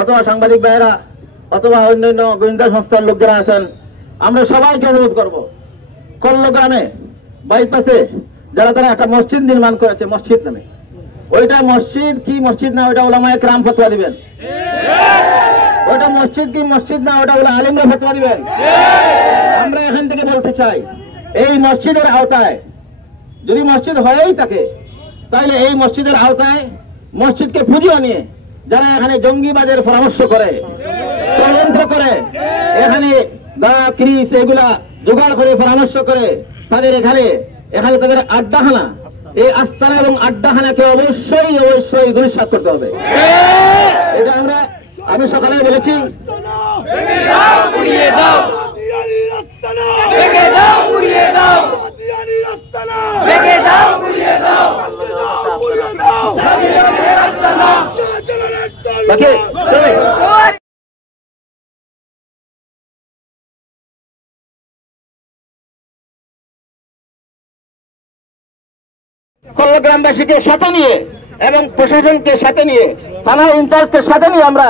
অথবা সাংবাদিক ভাইয়েরা অথবা অন্যান্য গোয়েন্দা সংস্থার লোক যারা আছেন, আমরা সবাইকে অনুরোধ করব, কল্লগ্রামে বাইপাসে যারা তারা একটা মসজিদ নির্মাণ করেছে মসজিদ নামে, ওইটা মসজিদ কি মসজিদ না ওটা ওলামায়ে কেরাম ফতোয়া দিবেন। ওটা মসজিদ কি মসজিদ না ওটা ওলা আলিমরা ফতোয়া দিবেন। আমরা এখান থেকে বলতে চাই, এই মসজিদের আওতায় যদি মসজিদ হয়েই থাকে, তাহলে এই মসজিদের আওতায় মসজিদকে পুঁজি আনিয়ে যারা এখানে জঙ্গিবাদের পরামর্শ করে, ষড়যন্ত্র করে, এখানে দায়া ক্রিস এগুলা জোগাড় করে পরামর্শ করে, তাদের এখানে তাদের আড্ডাখানা, এই আস্তানা এবং আড্ডাখানাকে অবশ্যই অবশ্যই দুলিশাত করতে হবে। এটা আমি সকালে বলেছি, কল্লগ্রামবাসীকে সাথে নিয়ে এবং প্রশাসনকে সাথে নিয়ে, থানা ইনচার্জকে সাথে নিয়ে আমরা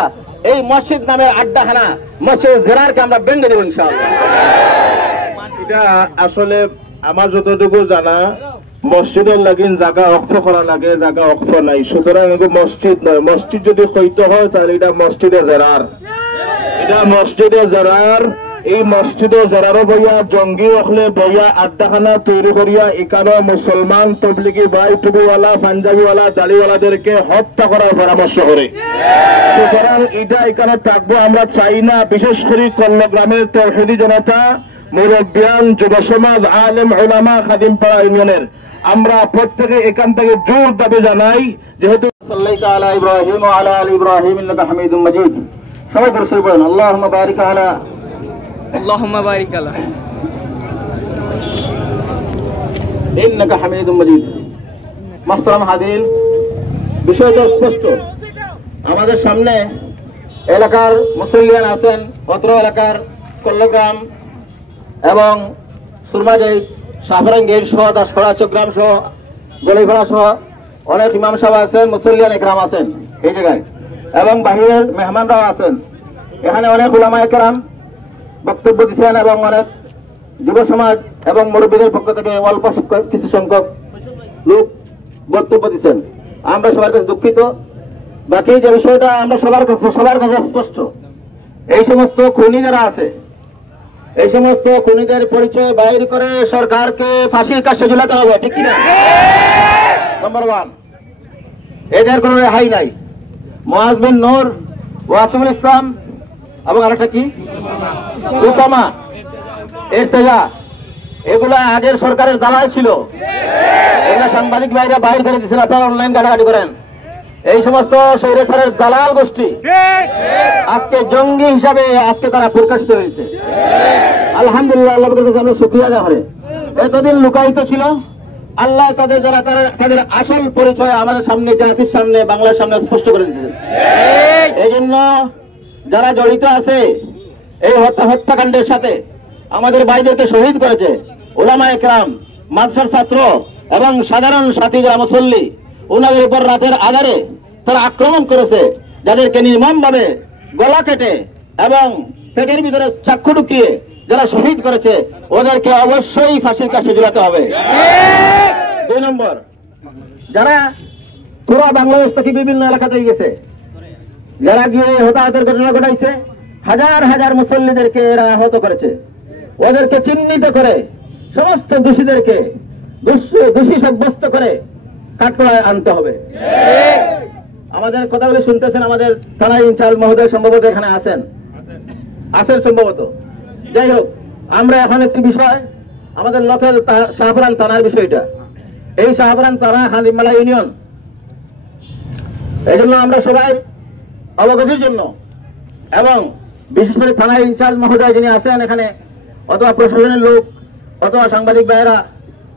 এই মসজিদ নামের আড্ডাখানা মসজিদ জেরারকে আমরা ভেঙে দেব ইনশাআল্লাহ। এটা আসলে আমার যতটুকু জানা, মসজিদের লাগিন জায়গা অক্ষ করা লাগে, জায়গা অক্ষ নাই, সুতরাং মসজিদ নয়। মসজিদ যদি হইতে হয় তাহলে এটা মসজিদে জেরার, এটা মসজিদে জেরার। এই মসজিদে জেরারও বইয়া জঙ্গি হলে বইয়া আড্ডাখানা তৈরি করিয়া এখানে মুসলমান তবলিগি ভাই টুপিওয়ালা পাঞ্জাবিওয়ালা দাড়িওয়ালাদেরকে হত্যা করার পরামর্শ করে। সুতরাং এটা এখানে থাকবো আমরা চাই না। বিশেষ করে কল্লগ্রামের তৌহিদি জনতা, মুরব্বিয়ান, যুব সমাজ, আলেম উলামা, খাদিমপাড়া ইউনিয়নের আমরা প্রত্যেকে এখান থেকে জোর দাবি জানাই, যেহেতু সাল্লাল্লাহু আলা ইব্রাহিম ওয়া আলা আলি ইব্রাহিম ইন্নাকা হামিদুম মাজিদ। সবাই দরুদ শরীফ পড়ুন। আল্লাহুম্মা বারিক আলা, আল্লাহুম্মা বারিক আলা, ইন্নাকা হামিদুম মাজিদ। মুহতারাম হাজিরিন, বিষয়টা স্পষ্ট। আমাদের সামনে এলাকার মুসল্লিয়ান আছেন, অত্র এলাকার কল্লগ্রাম এবং সুরমাজাই, শাহরাঙ্গীর সহ, দাসপাড়া, চট্টগ্রাম সহ, গলিপাড়া সহ অনেক ইমাম সাহেব আছেন, মুসল্লিয়ান একরাম আছেন এই জায়গায়, এবং বাহিরের মেহমানরাও আছেন। এখানে অনেক উলামায়ে কেরাম বক্তব্য দিচ্ছেন এবং অনেক যুব সমাজ এবং মুরব্বীদের পক্ষ থেকে অল্প কিছু সংখ্যক লোক বক্তব্য দিচ্ছেন। আমরা সবার কাছে দুঃখিত। বাকি যে বিষয়টা আমরা সবার কাছে স্পষ্ট, এই সমস্ত খুনি যারা আছে, এই সমস্ত খুনিদের পরিচয় বাইর করে সরকারকে ফাঁসির কাছে ঝুলাতে হবে, ঠিক কিনা? নম্বর 1, এদের কোনো রেহাই নাই। মুআজ বিন নূর, ওয়াসিমুল ইসলাম এবং আরেকটা কি উসামা, ইরতেজা, এগুলা আগের সরকারের দালাল ছিল। এগুলা সাংবাদিক ভাইরা বাইর করে দিচ্ছেন, আপনারা অনলাইন ঘাটাঘাটি করেন। এই সমস্ত স্বৈরাচারের দালাল গোষ্ঠী আজকে জঙ্গি হিসাবে আজকে তারা প্রকাশিত হয়েছে। আলহামদুলিল্লাহ, আল্লাহর কাছে আমরা শুকরিয়া আদায় করি। এতদিন লুকায়িত ছিল, আল্লাহ তাদের আসল পরিচয় আমাদের সামনে, জাতির সামনে, বাংলার সামনে স্পষ্ট করে দিয়েছেন। এই জন্য যারা জড়িত আছে এই হত্যাকাণ্ডের সাথে, আমাদের ভাইদেরকে শহীদ করেছে, উলামায়ে কেরাম, মাদ্রাসার ছাত্র এবং সাধারণ সাথী যারা মুসল্লি, ওনাদের উপর রাতের আধারে তারা আক্রমণ করেছে, যাদেরকে নির্মমভাবে গলা কেটে এবং পেটের ভিতরে চাক্ষু ঢুকিয়ে যারা শহীদ করেছে, ওদেরকে অবশ্যই ফাঁসির কাছে ঝুলাতে হবে। 2 নম্বর, যারা পুরো বাংলাদেশ থেকে বিভিন্ন এলাকাতে গেছে, যারা গিয়ে হতাহতের ঘটনা ঘটাইছে, হাজার হাজার মুসল্লিদেরকে এরা আহত করেছে, ওদেরকে চিহ্নিত করে সমস্ত দোষীদেরকে দোষী সাব্যস্ত করে কাঠগড়ায় আনতে হবে। আমাদের কথাগুলো শুনতেছেন, আমাদের থানা ইনচার্জ মহোদয় সম্ভবত এখানে আছেন সম্ভবত। যাই হোক, আমরা এখন একটি বিষয়, আমাদের লোকাল শাহপুরান থানার বিষয়টা, এই শাহপুরান থানা হালিমালা ইউনিয়ন, এই জন্য আমরা সবাই অবগতির জন্য এবং বিশেষ করে থানা ইনচার্জ মহোদয় যিনি আছেন এখানে, অথবা প্রশাসনের লোক, অথবা সাংবাদিক ভাইয়েরা,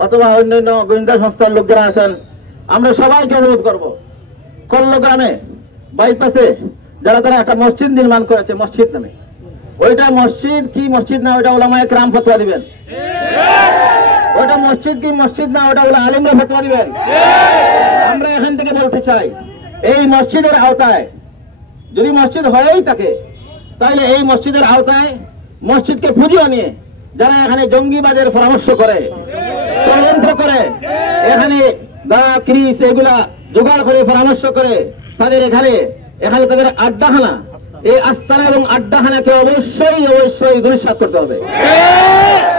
অথবা অন্যান্য গোয়েন্দা সংস্থার লোক যারা আছেন, আমরা সবাইকে অনুরোধ করব, কল্লগ্রামে বাইপাসে যারা তারা একটা মসজিদ নির্মাণ করেছে মসজিদ নামে, ওইটা মসজিদ কি মসজিদ না ওটা উলামায়ে কেরাম ফতোয়া দিবেন। ওটা মসজিদ কি মসজিদ না ওটা ওলা আলিমরা ফতোয়া দিবেন। আমরা এখান থেকে বলতে চাই, এই মসজিদের আওতায় যদি মসজিদ হয়েই থাকে তাহলে এই মসজিদের আওতায় মসজিদকে পুঁজি নিয়ে যারা এখানে জঙ্গিবাদের পরামর্শ করে, ষড়যন্ত্র করে, এখানে দাওয়া ক্রিস এগুলা জোগাড় করে পরামর্শ করে, তাদের এখানে তাদের আড্ডাখানা, এই আস্তানা এবং আড্ডাখানাকে অবশ্যই অবশ্যই দুলিশাত করতে হবে।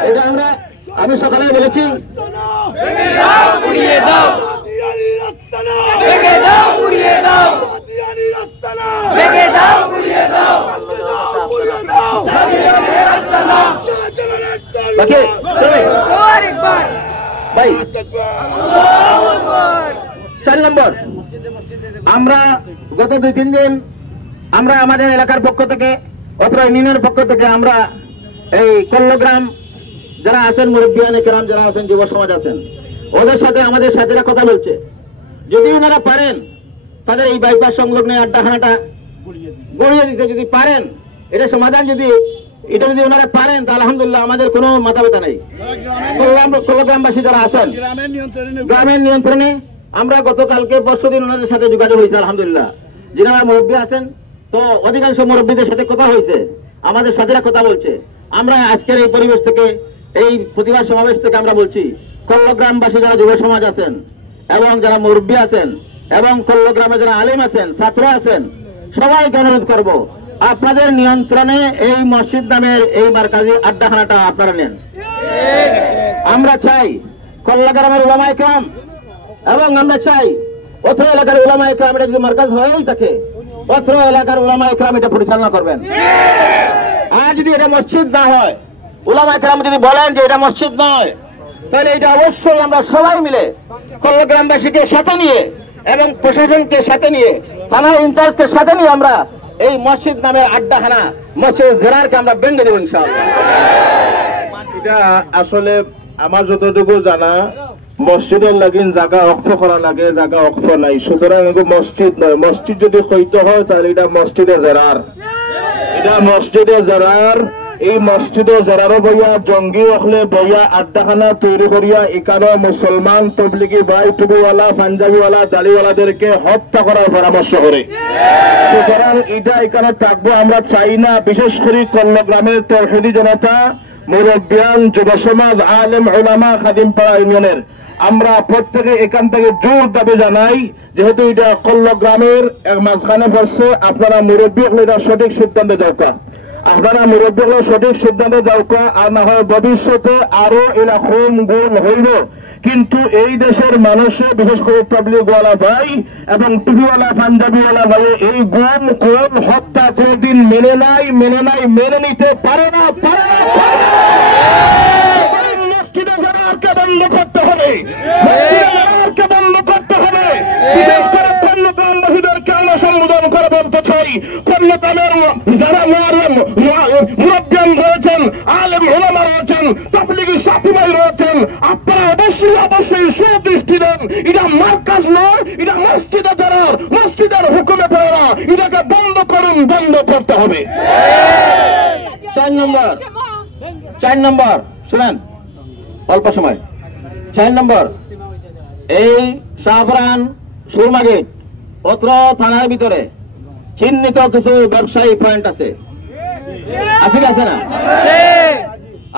এটা আমি সকালে বলেছি, ভাই 4 নম্বর, আমরা গত 2-3 দিন আমরা আমাদের এলাকার পক্ষ থেকে অথবা ইউনিয়নের পক্ষ থেকে আমরা এই কল্লগ্রাম যারা আছেন, মুরব্বিয়ানে কেরাম যারা আছেন, যুব সমাজ আছেন, ওদের সাথে আমাদের সাথীরা কথা বলছে, যদি ওনারা পারেন তাদের এই বাইপাস সংলগ্ন আড্ডাখানাটা গড়িয়ে দিতে যদি পারেন, এটা সমাধান যদি ওনারা পারেন তাহলে আলহামদুলিল্লাহ আমাদের কোনো মাথা ব্যথা নেই। কল্লগ্রামবাসী যারা আছেন গ্রামের নিয়ন্ত্রণে আমরা গতকালকে পরশুদিন ওনাদের সাথে যোগাযোগ হয়েছে আলহামদুলিল্লাহ। যারা মুরব্বী আছেন তো অধিকাংশ মুরব্বীদের সাথে কথা হয়েছে, আমাদের সাথীরা কথা বলছে। আমরা আজকের এই পরিবেশ থেকে, এই প্রতিবাদ সমাবেশ থেকে আমরা বলছি, কল্লগ্রামবাসী যারা যুব সমাজ আছেন এবং যারা মুরব্বী আছেন এবং কল্লগ্রামে যারা আলিম আছেন, ছাত্র আছেন, সবাইকে অনুরোধ করব আপনাদের নিয়ন্ত্রণে এই মসজিদ নামের এই মারকাজি আড্ডাখানাটা আপনারা নেন। আমরা চাই কল্লগ্রামের উলামায়ে কেরাম এবং আমরা চাই অত্র এলাকার উলামায়ে কেরাম এটা যদি মারকাজ হয়েই থাকে, অত্র এলাকার উলামায়ে কেরাম এটা পরিচালনা করবেন। আর যদি এটা মসজিদ না হয়, উলামায়ে কেরাম যদি বলেন যে এটা মসজিদ নয়, তাহলে এটা অবশ্যই আমরা সবাই মিলে কল্লগ্রামবাসীকে সাথে নিয়ে এবং প্রশাসনকে সাথে নিয়ে, থানা ইনচার্জকে সাথে নিয়ে আমরা এই মসজিদ নামের আড্ডাখানা মসজিদ জেরারকে আমরা ভেঙে দেব ইনশাআল্লাহ। এটা আসলে আমার যতটুকু জানা, মসজিদের লাগিন জায়গা অক্ষ করা লাগে, জায়গা অক্ষ নাই, সুতরাং মসজিদ নয়। মসজিদ যদি হইতে হয় তাহলে এটা মসজিদে জেরার, এটা মসজিদে জেরার। এই মসজিদে জেরারও বইয়া জঙ্গি হলে বইয়া আড্ডাখানা তৈরি করিয়া এখানে মুসলমান তবলিগি ভাই টুপিওয়ালা পাঞ্জাবিওয়ালা দাড়িওয়ালাদেরকে হত্যা করার পরামর্শ করে। সুতরাং এটা এখানে থাকবো আমরা চাই না। বিশেষ করে কল্লগ্রামের তৌহিদি জনতা, মুরব্বিয়ান, যুব সমাজ, আলেম উলামা, খাদিমপাড়া ইউনিয়নের আমরা প্রত্যেকে এখান থেকে জোর দাবি জানাই, যেহেতু এটা কল্লগ্রামের মাঝখানে পড়ছে, আপনারা মুরব্বী হলে এটা সঠিক সিদ্ধান্তে যাওয়া, আপনারা মুরব্বী হলে সঠিক সিদ্ধান্তে যাওয়া, আর না হয় ভবিষ্যতে আরো এরা খুন গুণ হইল। কিন্তু এই দেশের মানুষে, বিশেষ করে তাবলীগওয়ালা ভাই এবং টুপিওয়ালা পাঞ্জাবিওয়ালা ভাই এই গুম খুন হত্যা কোনদিন মেনে নিতে পারে না। মসজিদে জেরারকে বন্ধ করতে হবে, মসজিদে বন্ধ করতে হবে। বিশেষ করে কল্লগ্রামবাসীদেরকে আমরা সম্বোধন করে বলতে চাই, কল্লগ্রামের যারা মুরব্বিয়ান রয়েছেন, আলেম উলামা রয়েছেন, তাবলীগী সাথী ভাই রয়েছেন, আপনারা অবশ্যই সুদৃষ্টি দেন। এটা মার্কাজ নয়, এটা মসজিদে জেরার, মসজিদের হুকুমে ফেরা, এটাকে বন্ধ করুন, বন্ধ করতে হবে। 4 নম্বর শুনেন, অল্প সময়। 4 নম্বর, এই শাহপুরান সুরমা গেট অত্র থানার ভিতরে চিহ্নিত কিছু ব্যবসায়ী পয়েন্ট আছে না?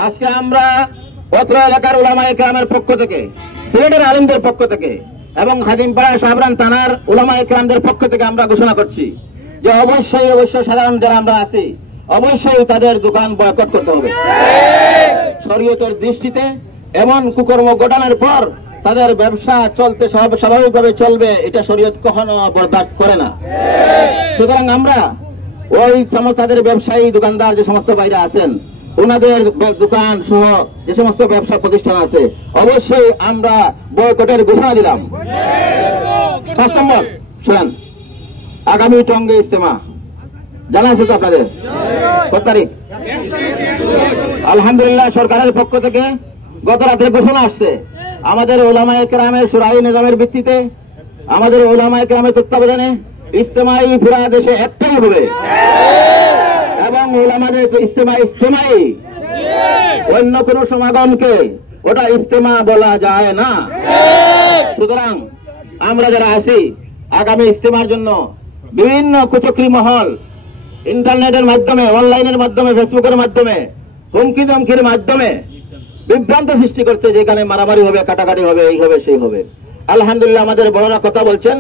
আজকে আমরা অত্র এলাকার উলামায়ে কেরামের পক্ষ থেকে, সিলেটের আলিমদের পক্ষ থেকে এবং খাদিমপাড়া শাহপুরান থানার উলামায়ে কেরামদের পক্ষ থেকে আমরা ঘোষণা করছি যে অবশ্যই সাধারণ যারা আমরা আছি অবশ্যই তাদের দোকান বয়কট করতে হবে। শরীয়তের দৃষ্টিতে এমন কুকর্ম ঘটানোর পর তাদের ব্যবসা চলতে স্বাভাবিকভাবে চলবে, এটা শরীয়ত কখনো বরদাস্ত করে না। সুতরাং আমরা ওই তাদের ব্যবসায়ী দোকানদার যে সমস্ত বাইরে আছেন, ওনাদের দোকান সহ যে সমস্ত ব্যবসা প্রতিষ্ঠান আছে, অবশ্যই আমরা বয়কটের ঘোষণা দিলাম। 5 নম্বর শুনেন, আগামী টঙ্গে ইজতেমা জানা আছে তো আপনাদের? 4 তারিখ আলহামদুলিল্লাহ সরকারের পক্ষ থেকে গত রাতে ঘোষণা আসছে, আমাদের উলামায়ে কেরামের শুরাই নিজামের ভিত্তিতে, আমাদের উলামায়ে কেরামের তত্ত্বাবধানে ইজতেমাই পুরা দেশে একটাই হবে এবং উলামাদের ইজতেমাই, অন্য কোন সমাগমকে ওটা ইজতেমা বলা যায় না। সুতরাং আমরা যারা আছি আগামী ইজতেমার জন্য বিভিন্ন কুচক্রী মহল ইন্টারনেটের মাধ্যমে, অনলাইনের মাধ্যমে, ফেসবুকের মাধ্যমে, হুমকি ধমকির মাধ্যমে বিভ্রান্ত সৃষ্টি করছে, যেখানে মারামারি হবে, কাটাকাটি হবে, এই হবে, সেই হবে। আলহামদুলিল্লাহ আমাদের বড়রা কথা বলছেন,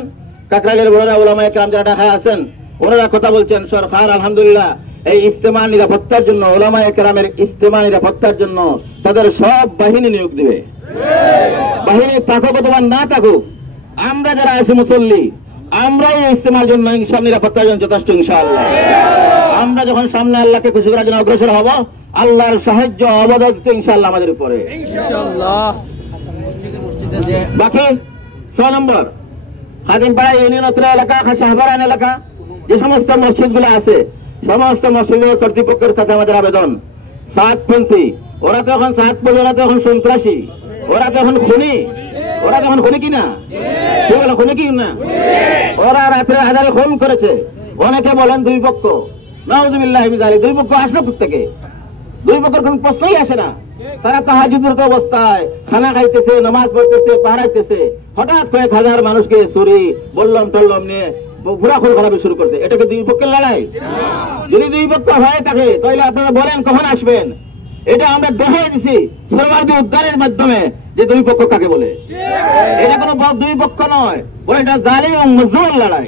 কাকরাইলের বড়রা উলামায়ে কেরাম যারা ঢাকায় আছেন, ওনারা কথা বলছেন। সরকার আলহামদুলিল্লাহ এই ইজতেমা নিরাপত্তার জন্য, উলামায়ে কেরামের ইজতেমা নিরাপত্তার জন্য তাদের সব বাহিনী নিয়োগ দিবে। বাহিনী থাকুক অথবা না থাকুক, আমরা যারা আছি মুসল্লি, আমরাই এই ইজতেমার জন্য সব নিরাপত্তার জন্য যথেষ্ট ইনশাআল্লাহ। আমরা যখন সামনে আল্লাহকে খুশি করার জন্য অগ্রসর হব, আল্লাহর সাহায্য অবদান ইনশাআল্লাহ আমাদের উপরে। ইনশাআল্লাহ। বাকি 6 নম্বর খাদিমপাড়া ইউনিয়ন অত্র এলাকা, শাহবারান এলাকা, যে সমস্ত মসজিদগুলো আছে, সমস্ত মসজিদের কর্তৃপক্ষের কাছে আমাদের আবেদন, সাতপন্থী, ওরা তো এখন সাতপন্থী, ওরা তো এখন সন্ত্রাসী, ওরা তো এখন খুনি, ওরা তো এখন খুনি কিনা, খুনি কি না? ওরা রাত্রে হাজারে খুন করেছে। অনেকে বলেন দুই পক্ষ, নাউযুবিল্লাহি মিন যালিক, দুই পক্ষ আসলো থেকে, দুই পক্ষের কোন প্রশ্নই আসে না। তারা তাহাজ্জুদের অবস্থায় খানা খাইতেছে, নামাজ পড়তেছে, পাহারাইতেছে, হঠাৎ কয়েক হাজার মানুষকে ছুরি বললাম টল্লম নিয়ে ঘোরাখুল খারাপি শুরু করছে। এটাকে দুই পক্ষের লড়াই? যদি দুই পক্ষ হয়ে থাকে তাহলে আপনারা বলেন কখন আসবেন? এটা আমরা দেখাই দিছি সর্বার্থী উদ্ধারের মাধ্যমে যে দুই পক্ষ কাকে বলে। এটা কোনো দুই পক্ষ নয়, বলে এটা জালিম এবং মজলুমের লড়াই।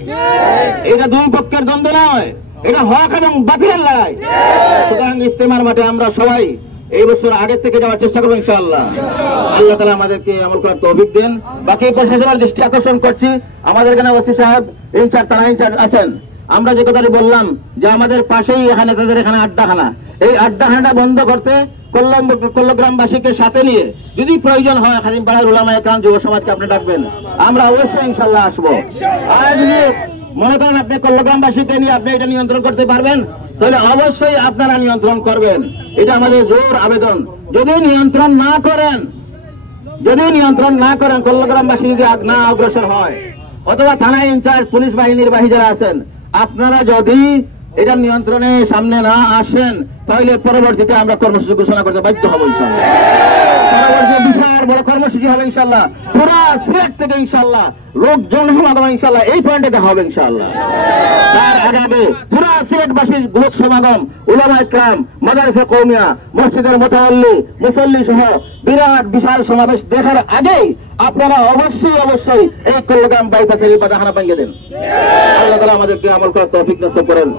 এটা দুই পক্ষের দ্বন্দ্ব নয়, এটা হক এবং বাতিলের লড়াই। সুতরাং ইজতেমার মাঠে আমরা সবাই এই বছর আগের থেকে যাওয়ার চেষ্টা করবো ইনশাআল্লাহ। আল্লাহ তাআলা আমাদেরকে আমল করার তৌফিক দেন। বাকি প্রশাসনের দৃষ্টি আকর্ষণ করছি, আমাদের এখানে ওসি সাহেব ইনচার্জ, তারা ইনচার্জ আছেন। আমরা যে কথাটি বললাম যে আমাদের পাশেই এখানে তাদের এখানে আড্ডাখানা, এই আড্ডাখানাটা বন্ধ করতে কল্লগ্রামবাসীকে সাথে নিয়ে যদি প্রয়োজন হয় খাদিমপাড়ার উলামায়ে কেরাম যুব সমাজকে আপনি ডাকবেন, আমরা অবশ্যই ইনশাআল্লাহ আসবো। আর যদি মনে করেন আপনি কল্লগ্রামবাসীকে নিয়ে আপনি এটা নিয়ন্ত্রণ করতে পারবেন, তাহলে অবশ্যই আপনারা নিয়ন্ত্রণ করবেন। এটা আমাদের জোর আবেদন। যদি নিয়ন্ত্রণ না করেন, কল্লগ্রামবাসী যদি না অগ্রসর হয়, অথবা থানা ইনচার্জ, পুলিশ বাহিনীর বাহিনী যারা আছেন, আপনারা যদি এটা নিয়ন্ত্রণে সামনে না আসেন, তাহলে পরবর্তীতে আমরা কর্মসূচি ঘোষণা করতে বাধ্য হবো ইনশাআল্লাহ। পরবর্তী বিশাল বড় কর্মসূচি হবে ইনশাআল্লাহ, পুরা সিলেট থেকে ইনশাআল্লাহ লোকজন সমাগম ইনশাআল্লাহ এই পয়েন্টে দেখা হবে ইনশাআল্লাহ। তার আগে পুরা সিলেটবাসীর লোক সমাগম, উলামায়ে কেরাম, মাদ্রাসা কওমিয়া, মসজিদের মুতাওয়াল্লি, মুসল্লি সহ বিরাট বিশাল সমাবেশ দেখার আগেই আপনারা অবশ্যই এই কল্লগ্রাম বাইপাসের এই বাধাখানা ভেঙে দেন। আল্লাহ তাআলা আমাদেরকে আমল করার তৌফিক নসিব করেন।